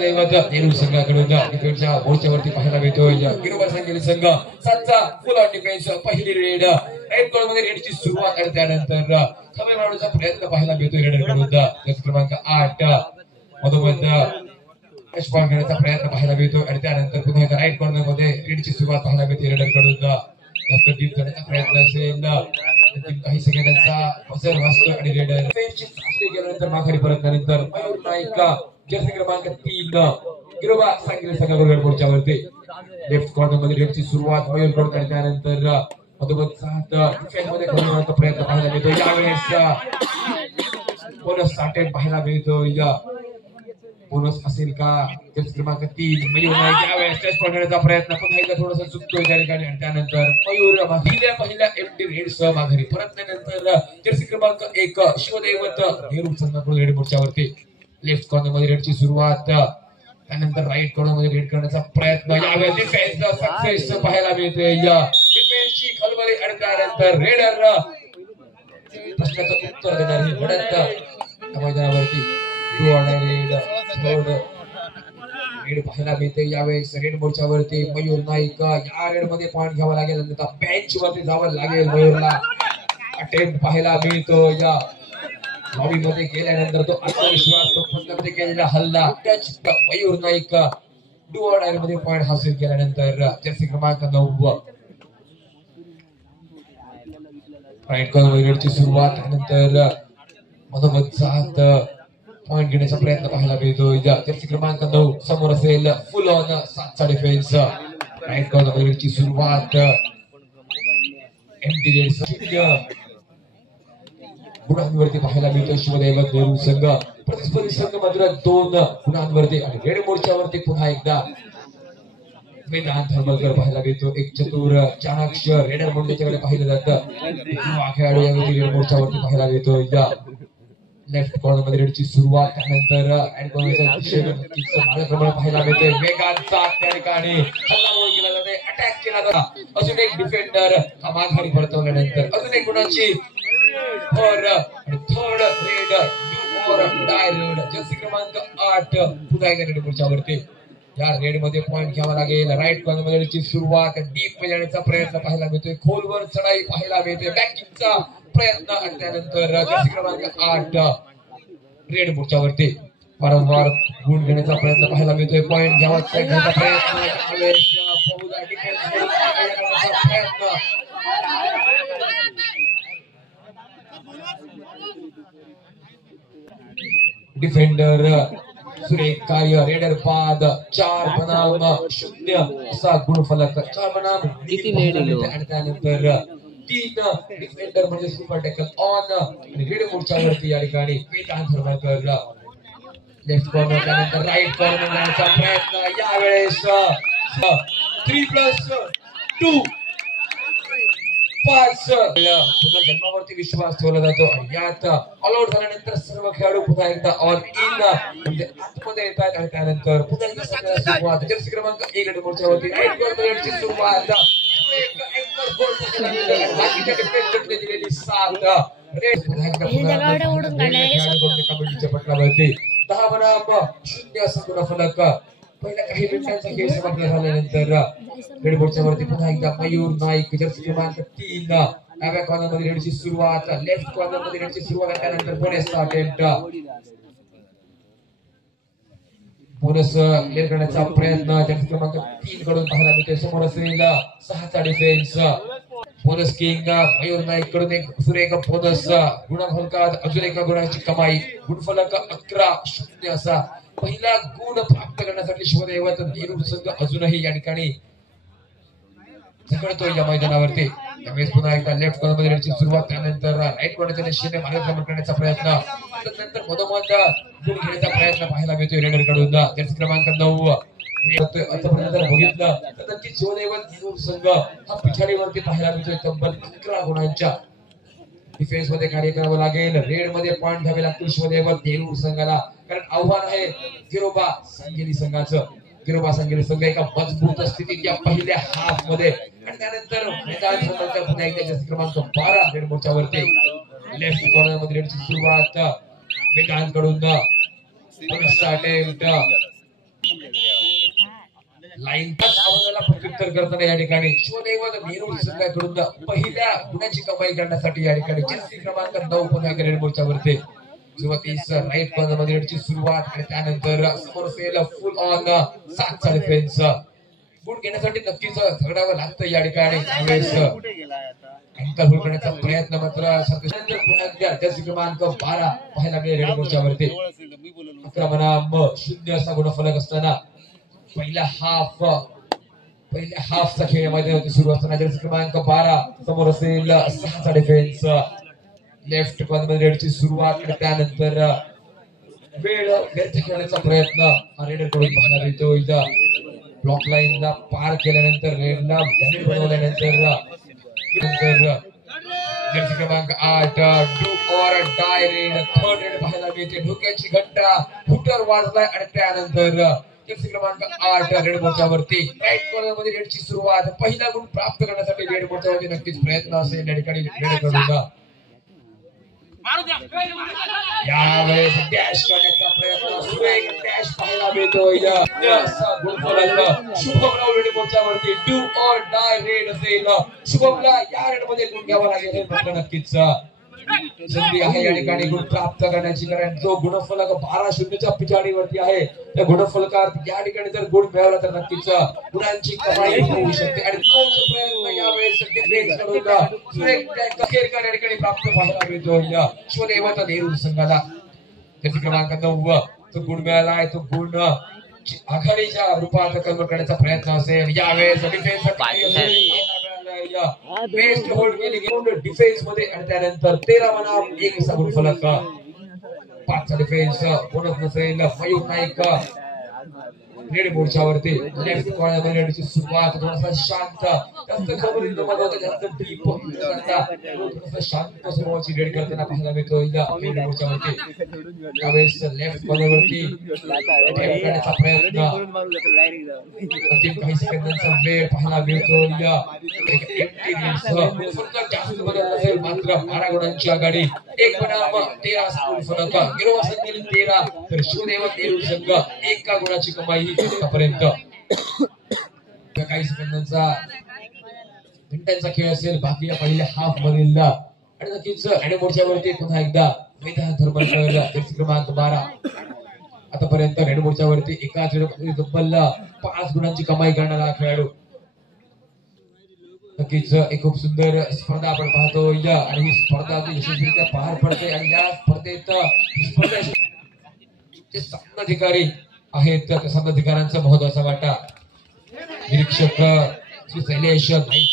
शिवदैवत नेहरू संघाकडून डिफेन्सच्या मोर्चावरती पाहायला मिळतोय गिरोबा सांगली संघ 7चा फुल ऑन डिफेन्स पहिली रेड रेड गोल मध्ये रेडची सुरुवात आहे त्यानंतर खमे मारण्याचा प्रयत्न पाहायला मिळतोय रेडरकडून क्रमांक 8 मधोमध कॅशबॉल घेण्याचा प्रयत्न पाहायला मिळतो आणि त्यानंतर पुन्हा एकदा राईट कॉर्नर मध्ये रेडची सुरुवात पाहायला मिळते रेडरकडून जास्त डीप करण्याचा प्रयत्न असेल काही सेकंदांचा बजर वाजतो आणि रेडर गेल्यानंतर माघारी परतल्यानंतर मयूर नाईक जर्सी क्रमांक 3 गिरोबा सांगली संघाबरोबर मोर्चावरती लेफ्ट कॉर्नर मध्ये रेडची सुरुवात मयूर कडून आणि त्यानंतर मधोमध 7 डिफेन्स मध्ये करण्याचा प्रयत्न पाहायला मिळतो यावेळेस बोनस अटेम्प्ट पाहायला मिळतो बोनस असेल का जर्सी क्रमांक 3 मयूर नाईक यावेळेस टच करण्याचा प्रयत्न पुन्हा एकदा थोडासा चुकतोय त्या ठिकाणी आणि त्यानंतर मयूर पहिल्या एम्प्टी रेड सह माघारी परतल्यानंतर जर्सी क्रमांक 1 शिवदैवत नेहरू संघाकडून रेड मोर्चावरती लेफ्ट कॉर्नर मध्ये रेडची सुरुवात त्यानंतर राईट कॉर्नर मध्ये रेड करण्याचा प्रयत्न यावेळेस डिफेन्सचा सक्सेस पाहायला मिळते डिफेन्सची खलबली आणि त्यानंतर रेडर प्रश्नाचं उत्तर देणार ही लढत मैदानावरती रेड पाहायला मिळते यावेळेस रेड मोर्चावरती मयूर नाईक या रेड मध्ये पॉइंट घ्यावा लागेल बेंच वरती जावं लागेल मयूरला अटेम्प्ट पाहायला मिळतो या लॉबी मध्ये गेल्यानंतर तो आत्मविश्वास तो पंजाबमध्ये केलेला हल्ला touch Mayur Naik do or डाय मध्ये पॉइंट हासिल केल्यानंतर जर्सी क्रमांक 9 राईट कॉर्नर रेडची सुरुवात त्यानंतर मधोमध 7 पॉइंट घेण्याचा प्रयत्न पाहायला मिळतो जर्सी क्रमांक 9 समोर असेल फुल ऑन 7चा डिफेन्स राईट कॉर्नर रेडची सुरुवात एम्प्टी रेड गुणांवरती पाहायला मिळतो शिवदैवत नेहरू संघ प्रतिस्पर्धी संघ मात्र 2 गुणांवरती आणि रेड मोर्चावरती पुन्हा एकदा वेदांत धर्मलकर पाहायला मिळतो एक चतुर चाणाक्ष रेडर म्हणून त्याच्याकडे पाहिलं जातं खेळाडू यावरती रेड मोर्चावरती पाहायला मिळतो लेफ्ट कॉर्नर मध्ये रेडची सुरुवात त्यानंतर पाहायला मिळते वेगांचा त्या ठिकाणी हल्लाबोल केला जाते अटॅक केला जाता अजून एक डिफेंडर हा माघारी परतवल्यानंतर अजून एक गुणाची थर्ड रेड डाय रेड जर्सी क्रमांक 8 पुन्हा एकदा रेड मोर्चावरती या रेड मध्ये पॉइंट घ्यावा लागेल राईट कॉर्नर मध्ये रेडची सुरुवात डीप जाण्याचा प्रयत्न पाहायला मिळतोय खोलवर चढाई पाहायला मिळते बॅकिंगचा प्रयत्न आणि त्यानंतर जर्सी क्रमांक 8 रेड मोर्चावरती वारंवार गुण घेण्याचा प्रयत्न पाहायला मिळतोय पॉइंट घ्यायचा प्रयत्न डिफेंडर सुरेख कार्य रेडर बाद 4 बनाम 0 असा गुणफलक 4 बनाम आणि त्यानंतर 3 डिफेंडर म्हणजे सुपर टॅकल ऑन आणि रेड मोर्चावरती या ठिकाणी वेदांत धर्मलकर लेफ्ट कॉर्नर त्यानंतर राईट कॉर्नर जाण्याचा प्रयत्न यावेळेस 3+2 5 पुन्हा जन्मावरती विश्वास ठेवला जातो आणि यात ऑल आउट झाल्यानंतर सर्व खेळाडू पुन्हा एकदा ऑल इन म्हणजे आतमध्ये येतात आणि त्यानंतर पुन्हा एकदा सुरुवात जर्सी क्रमांक 1 मोर्चावरती राईट कॉर्नरची सुरुवात एक अँकर गोल बाकीच्या डिफेन्सने दिलेली 7 रेड पुन्हा एकदा कबड्डीच्या पटलावरती 10 बनाम 0 असा गुणफलक पहिल्या काही मिनिटांचा खेळ समाप्त झाल्यानंतर रेड बोर्डच्या पुन्हा एकदा मयूर नाईक जर्सी क्रमांक 3 डाव्या कॉर्नर मध्ये रेडची सुरुवात लेफ्ट कॉर्नर मध्ये रेडची सुरुवात त्यानंतर बोनसचा अटेम्प्ट बोनस क्लिअर करण्याचा प्रयत्न जर्सी क्रमांक 3 कडून पाहायला मिळतोय समोर असेल 6चा defence bonus king Mayur Naik कडून एक सुरेख बोनस गुणफलकात अजून एका गुणाची कमाई गुणफलक 11-0 असा पहिला गुण प्राप्त करण्यासाठी शिवदैवत नेहरू संघ अजूनही या ठिकाणी झगडतोय या मैदानावरती त्यावेळेस पुन्हा एकदा लेफ्ट कॉर्नर मध्ये रेडची सुरुवात त्यानंतर राईट कॉर्नरच्या दिशेने मार्गक्रमण करण्याचा प्रयत्न त्यानंतर मधोमध गुण घेण्याचा प्रयत्न पाहायला मिळतोय रेडर कडून जर्सी क्रमांक 9 आतापर्यंत जर बघितलं तर नक्की शिवदैवत नेहरू संघ हा पिछाडीवरती पाहायला मिळतोय तब्बल 11 गुणांच्या डिफेन्स मध्ये कार्य करावं लागेल रेड मध्ये पॉइंट घ्यावे लागतील शिवदैवत नेहरू संघाला कारण आव्हान आहे गिरोबा सांगली संघाचं गिरोबा सांगली संघ एका मजबूत स्थितीत या पहिल्या हाफ मध्ये आणि त्यानंतर मैदान संघाचा पुन्हा एकदा जर्सी क्रमांक 12 रेड मोर्चावरती लेफ्ट कॉर्नर मध्ये रेडची सुरुवात वेदांत कडून अटेम्प्ट लाईनच्या आव्हानाला प्रत्युत्तर करताना या ठिकाणी शिवदैवत नेहरू संघाकडून पहिल्या गुणाची कमाई करण्यासाठी या ठिकाणी जर्सी क्रमांक 9 पुन्हा ग्रेड मोर्चा वरती सुरुवातीस राईट कॉर्नर मध्ये सुरुवात आणि त्यानंतर समोर असेल फुल ऑन 7चा डिफेन्स गुण घेण्यासाठी नक्कीच झगडावं लागतं या ठिकाणी त्यावेळेस अँकल होल्ड करण्याचा प्रयत्न मात्र पुन्हा जर्सी क्रमांक 12 पाहायला मिळेल रेड मोर्चा वरती 11-0 असा गुणफलक असताना पहिल्या हाफचा खेळ मध्ये सुरू असताना जर्सी क्रमांक 12 समोर असेल 6चा डिफेन्स लेफ्ट कॉर्नर रेडची सुरुवात आणि त्यानंतर वेळ व्यर्थ करण्याचा प्रयत्न रेडर कडून पाहायला मिळतो. ब्लॉक लाईनला पार केल्यानंतर रेडला बॅनर बनवल्यानंतर जर्सी क्रमांक 8 do or die red third red पाहायला मिळते. धोक्याची घंटा फुटर वाजलाय आणि त्यानंतर जर्सी क्रमांक 8 रेड मोर्चावरती राईट कॉर्नर मध्ये रेडची सुरुवात पहिला गुण प्राप्त करण्यासाठी रेड मोर्चावरती नक्कीच प्रयत्न असेल या ठिकाणी रेड कडून यावेळेस डॅश करण्याचा प्रयत्न सुरेख डॅश पाहायला मिळतो. शुभमराव रेड मोर्चावरती डू ऑर डाय रेड असेल शुभमला या रेड मध्ये गुण घ्यावा लागेल हे मात्र नक्कीच संधी आहे या ठिकाणी गुण प्राप्त करण्याची. कारण जो गुणफलक 12-0च्या पिछाडीवरती आहे त्या गुणफलकात या ठिकाणी जर गुण मिळाला तर नक्कीच गुणांची कमाई होऊ शकते आणि प्रयत्न यावेळेस या ठिकाणी प्राप्त पाहायला मिळतो शिवदैवत नेहरू संघाला. त्याची क्रमांक 9 तो गुण मिळाला आहे. तो गुण आघाडीच्या रूपात कन्वर्ट करण्याचा प्रयत्न असेल यावेळेस बेस्ट होल्ड केली डिफेन्स मध्ये आणि त्यानंतर 13-1 असा गुणफलक 5चा डिफेन्स कोणच नसेल मयूर नाईक रेड मोर्चावरती लेफ्ट कॉर्नर मध्ये सुरुवात थोडासा शांत जास्त खबरी जास्त डीप थोडासा शांत स्वभावाची रेड करताना पाहायला मिळतो रेड मोर्चावरती. त्यावेळेस लेफ्ट कॉर्नर वरती करण्याचा प्रयत्न अंतिम काही सेकंदांचा वेळ पाहायला मिळतो. जास्त बदल नसेल मात्र 12 गुणांची आघाडी 1-13 फलक गिरोवा संघ 13 तर शिवदैवत नेहरू संघ 1 गुणाची कमाई आतापर्यंत. काही सेकंदांचा मिनिटांचा खेळ असेल बाकी या पहिल्या हाफ मधील आणि नक्कीच रेड मोर्चावरती पुन्हा एकदा मैदान धर्मकर जर्सी क्रमांक 12 आतापर्यंत रेड मोर्चावरती एकाच तब्बल 5 गुणांची कमाई करणारा खेळाडू. नक्कीच एक खूप सुंदर स्पर्धा आपण पाहतो आणि ही स्पर्धा यशस्वीरित्या पार पडते आणि या स्पर्धेत जे सामनाधिकारी आहेत त्या सामनाधिकाऱ्यांचा महत्वाचा वाटा. निरीक्षक श्री शैलेश नाईक,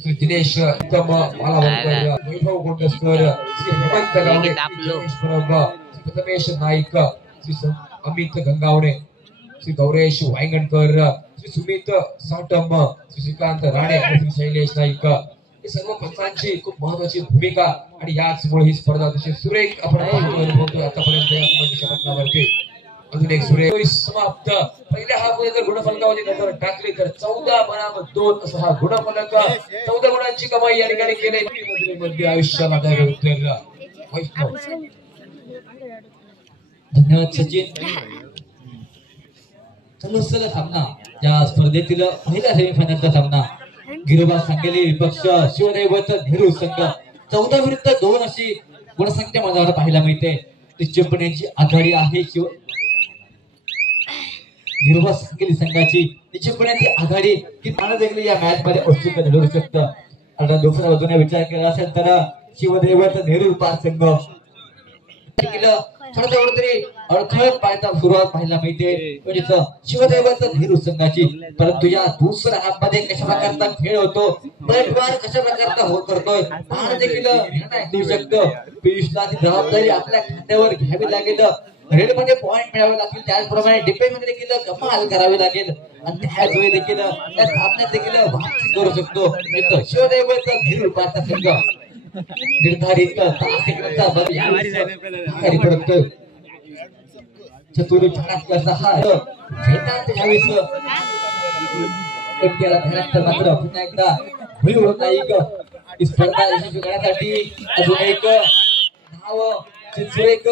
श्री दिनेश उत्तम मालावकर, वैभव गोंडस्कर, श्री हेमंत गावडे, श्री प्रथमेश नाईक, श्री अमित गंगावणे, श्री गौरेश वायंगणकर, श्री सुमित साटम, श्री श्रीकांत राणे, श्री शैलेश नाईक हे सर्व पंचांची खूप महत्वाची भूमिका आणि याचमुळे ही स्पर्धा अतिशय सुरेख आपण अनुभवतोय आतापर्यंत. अजून एक सुरेख समाप्त. पहिल्या हाफ मध्ये जर गुणफलकावरती नजर टाकली तर 14-2 असा हा गुणफलक 14 गुणांची कमाई या ठिकाणी केली आयुष्याला वैष्णव. धन्यवाद सचिन. चला सामना या स्पर्धेतील पहिला सेमीफायनलचा सामना गिरोबा सांगली विपक्ष शिवदैवत नेहरू संघ 14-2 अशी गुणसंख्या माझ्यावर पाहायला मिळते. जिंकण्याची आघाडी आहे गिरोबा सांगली संघाची. जिंकण्याची आघाडी की मला देखील या मॅच मध्ये औत्सुक्य घडवू शकतं. आता दुसऱ्या बाजूने विचार केला असेल तर शिवदैवत नेहरू संघ थोडं तरी अडखळत पाहायचा सुरुवात पाहायला मिळते शिवदैवत नेहरू संघाची. परंतु या दुसऱ्या हाफ मध्ये कशा प्रकारचा खेळ होतो प्रयत्न कशा प्रकारचा करतोय पाहणं देखील देऊ शकतं. पियुषला ती जबाबदारी आपल्या खांद्यावर घ्यावी लागेल. रेड मध्ये पॉइंट मिळावे लागतील त्याचप्रमाणे डिफेन्स मध्ये देखील कमाल करावी लागेल आणि त्याच वेळी देखील त्या सामन्यात देखील वापसी करू शकतो शिवदैवत नेहरू संघ. निर्धारित चतुर मात्र पुन्हा एकदा नाईक स्पर्धा यशस्वी करण्यासाठी अजून एक नाव सुरेख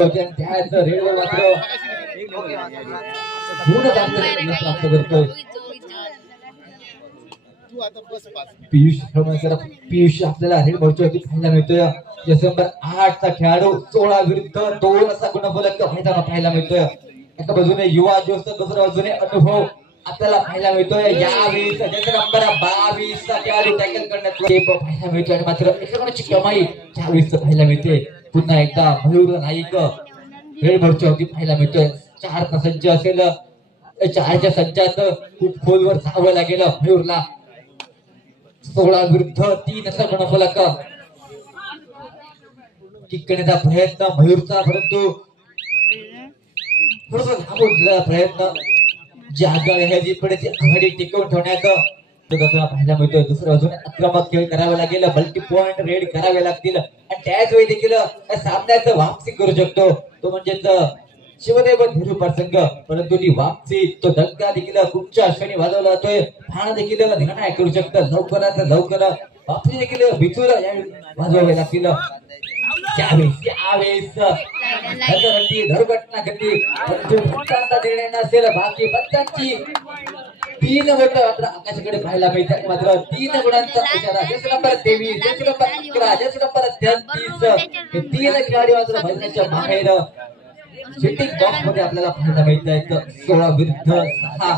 रेडवर मात्र पूर्ण प्राप्त करतोय पियुष पियुष आपल्याला रेड बॉलची पाहायला मिळतोय. जसे नंबर 8 चा खेळाडू 16 विरुद्ध 2 असा गुणफलक मैदानात पाहायला मिळतोय. एका बाजूने युवा जोश तर दुसऱ्या बाजूने अनुभव आपल्याला पाहायला मिळतोय. यावेळी जसे नंबर 22 चा खेळाडू टॅकल करण्यात पाहायला मिळतोय आणि मात्र एकाची कमाई 24 पाहायला मिळते. पुन्हा एकदा मयूर नाईक रेड बॉलची होती पाहायला मिळतोय. 4 सज्ज असेल 4च्या सज्जात खूप खोलवर जावं लागेल मयूरला. 16 विरुद्ध 3 असा गुणफलक किक करण्याचा प्रयत्न मयूरचा, परंतु प्रयत्न जी आघाडी आहे जी पुढे आघाडी टिकवून ठेवण्यात पाहायला मिळतोय. दुसऱ्या बाजूने आक्रमक खेळ करावे लागेल, मल्टी पॉइंट रेड करावे लागतील आणि त्याच वेळी देखील सामन्याचं वापसी करू शकतो तो म्हणजेच शिवदेव धीरू प्रसंग. परंतु ती वापसी तो धक्का देखील कुठच्या क्षणी वाजवला जातोय. भाण देखील निर्णय करू शकतं. लवकरात लवकर वापसी देखील बिचूल वाजवावे लागतील. त्यावेळेस दुर्घटना घडली, परंतु निर्णय नसेल. बाकी बच्चांची 3 बोट मात्र आकाशाकडे पाहायला मिळतात. मात्र 3 गुणांचा इशारा. जसे नंबर 23, जसे नंबर 11, जसे नंबर 33 हे 3 खेळाडू मात्र मैदानाच्या बाहेर सिटिंग बॉक्स मध्ये आपल्याला पाहायला मिळत आहेत. 16 विरुद्ध 6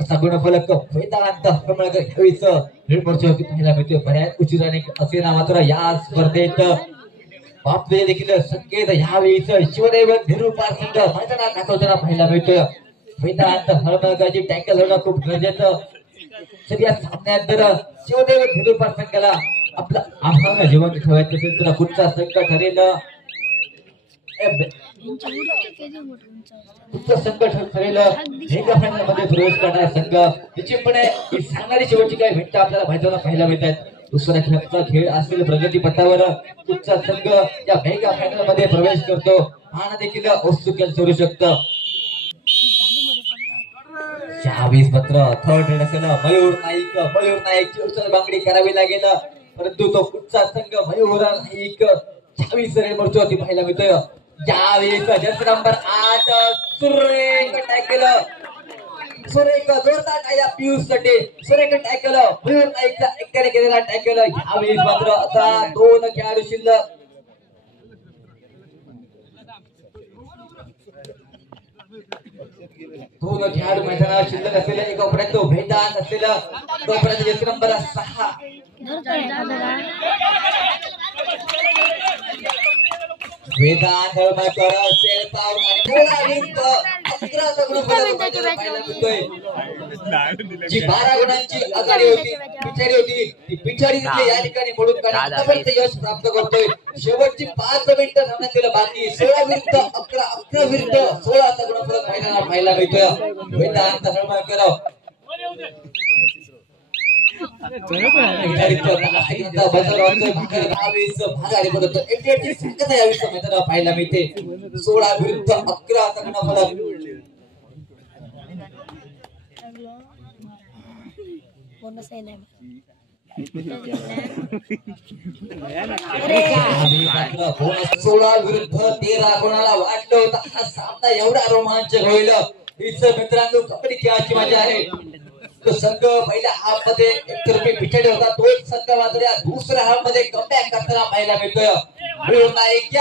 असा गुणफलक वेदांत घ्यावीच रेड बॉलची होती पाहायला मिळते. बऱ्याच उशिराने असे ना मात्र या स्पर्धेत बापले देखील संकेत यावेळीच शिवदेव धीरू प्रसंग मैदानात दाखवताना पाहायला मिळतोय. वेदांत हळमळगाची टॅकल होणं खूप गरजेचं. सध्या सामन्यात जर शिवदेव धीरू प्रसंगाला आपलं आव्हान जिवंत ठेवायचं असेल तर पुढचा संघ ठरेल संकट ठरेल एका फायनल मध्ये प्रवेश करणारा संघ. निश्चितपणे ही सांगणारी शेवटची काही भेट आपल्याला मैदानात पाहायला मिळतात. दुसऱ्या खेळाचा खेळ असेल प्रगती पथावर कुठचा संघ या मेगा फायनल मध्ये प्रवेश करतो आणि देखील औत्सुक्यात ठरू शकतं. 26 मात्र थर्ड रेड असेल मयूर नाईकची उचल बांगडी करावी लागेल, परंतु तो कुठचा संघ मयूर नाईक 26 रेड वरती पाहायला मिळतोय. यावेळेस जस्ट नंबर 8 सुरेख टॅकल जोरदार टाळ्या पियुष साठी. सुरेख टॅकल मयूर नाईकचा एकट्याने केलेला टॅकल. यावेळेस मात्र आता 2 खेळाडू शिल्लक. 2 खेळाडू मैदानात शिल्लक असेल. एका पर्यंत मैदान असेल तोपर्यंत जस्ट नंबर 6 वेदांत हळमळकर असेल पाऊल आणि जी 12 गुणांची आघाडी होती पिछाडी होती ती पिछाडी या ठिकाणी मोडून काढण्यापर्यंत यश प्राप्त करतोय. शेवटची 5 मिनिटं थांबण्यात गेलं बाकी. 16 विरुद्ध 11, 11 विरुद्ध 16 चा गुणफलक मैदानात पाहायला मिळतोय. वेदांत हळमळकर पाहायला मिळते. 16 विरुद्ध 11 असा गुणफलक. सोळा विरुद्ध 13 कोणाला वाटलं होतं हा सामना एवढा रोमांचक होईल. हीच मित्रांनो कबड्डी खेळाची मजा आहे. तो संघ पहिल्या हाफ मध्ये एकतर्फी पिछाडी होता, तोच संघ मात्र दुसऱ्या हाफ मध्ये कमबॅक करताना पाहायला मिळतोय. मयूर नाईक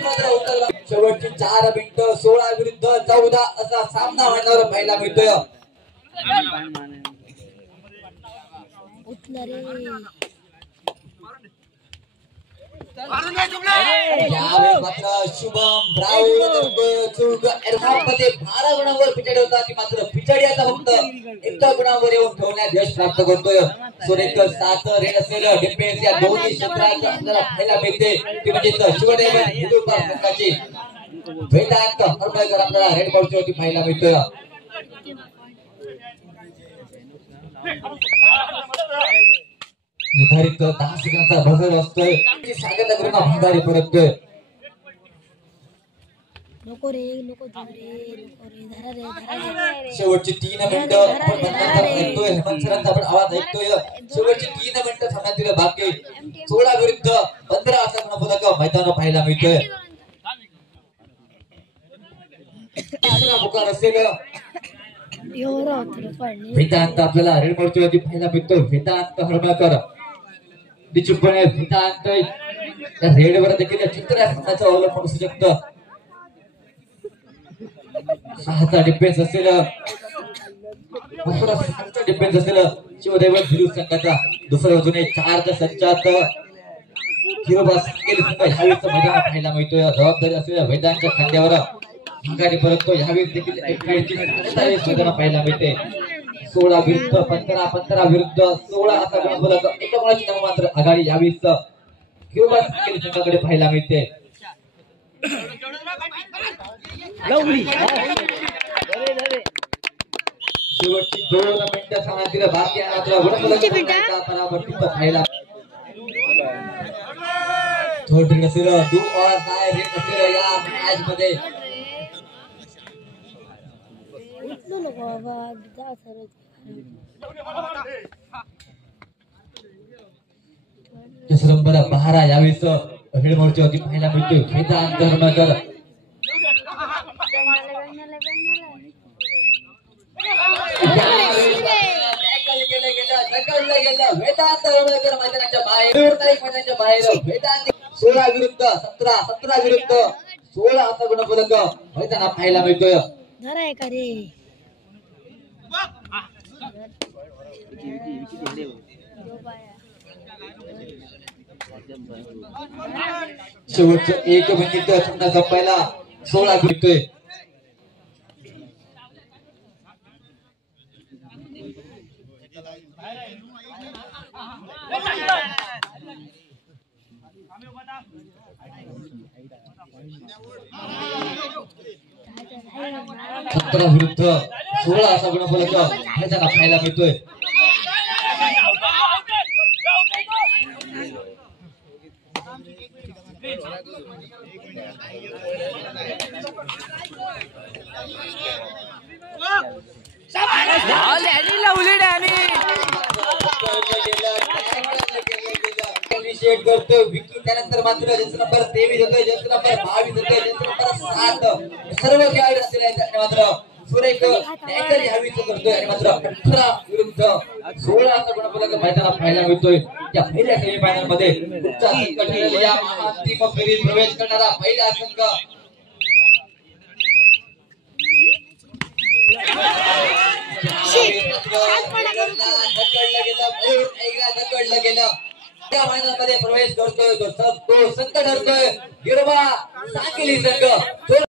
मात्र उतरला. शेवटची 4 मिनिटं 16 विरुद्ध 14 असा सामना मैदानावर पाहायला मिळतोय. मात्र शुभम राहुल मध्ये 12 गुणांवर पिछाडी होता ती मात्र पिछाडी आता फक्त 1 गुणांवर येऊन ठेवण्यात यश प्राप्त करतोय. सुरेख 7 रेड असेल डिफेन्स या दोन्ही क्षेत्रात आपल्याला पाहायला मिळते. ती म्हणजे शिवदेव हिंदू संघाची वेदांत हळमळकर आपल्याला रेड बॉलची होती पाहायला मिळतोय. निर्धारित 10 सेकंदाचा बझर असतोय. सांगत करून भागारी परततोय. शेवटची 3 मिनिटं आपण ऐकतोय. हेमंत सरांचा आपण आवाज ऐकतोय. शेवटची 3 मिनिटं थांबण्यात दिलं बाकी. 16 विरुद्ध 15 असा गुणफलक मैदानावर पाहायला मिळतोय. तिसरा पुकार असेल एवढं वेदांत आपल्याला रेडमोडची वरती पाहायला मिळतो. वेदांत हरमाकर निश्चितपणे वेदांत त्या रेडवर देखील चित्र अवलंबून असू शकतं. 6चा डिफेन्स असेल, 6चा डिफेन्स असेल शिवदैवत हिरू संघाचा. दुसऱ्या बाजूने 4च्या संचात हिरोबा सांगेल संघ ह्यावेळेस मैदानात पाहायला मिळतोय. जबाबदारी असलेल्या वेदांच्या खांद्यावर माघारी परततो. ह्यावेळेस देखील मैदानात पाहायला मिळते. 16 विरुद्ध 15, 15 विरुद्ध 16 असा गुणफलक एका मुलाची नाव मात्र आघाडी यावेळेस हिरोबा सांगेल संघाकडे पाहायला मिळते. शेवटची 2 मिनिटं सामन्यातील बाकी आहे मात्र गुणफलक परावर्तित पाहायला थोडी नसेल. डू ऑर डाय रेट असेल या मॅच मध्ये. नंबर 12 यावेळेस हेडमोडच्या वरती पाहायला मिळतोय. वेदांत हरमाकर वेदांत हरमाकर मैदानाच्या बाहेर. वेदांत 16 विरुद्ध 17, 17 विरुद्ध 16 असा गुणफलक मैदानात पाहायला मिळतोय. शेवटचं 1 मिनिट सामना संपायला 16 मिळतोय. सतरा विरुद्ध 16 असा गुणफलक मैदानात पाहायला मिळतोय. करतोय विकी. त्यानंतर मात्र ज्यांचा नंबर 23 होतोय, ज्यांचा नंबर 22 होतोय, ज्यांचा नंबर 7 सर्व खेळाडू असतील मात्र सुरेख टॅकल ह्यावीच करतोय. आणि मात्र 18 विरुद्ध 16 असा गुणफलक मैदानात पाहायला मिळतोय. त्या पहिल्या सेमीफायनल मध्ये या अंतिम फेरीत प्रवेश करणारा पहिला संघ ढकललं गेलं. त्या मैदानामध्ये प्रवेश करतोय तो संघ ठरतोय हिरवा सांगली संघ.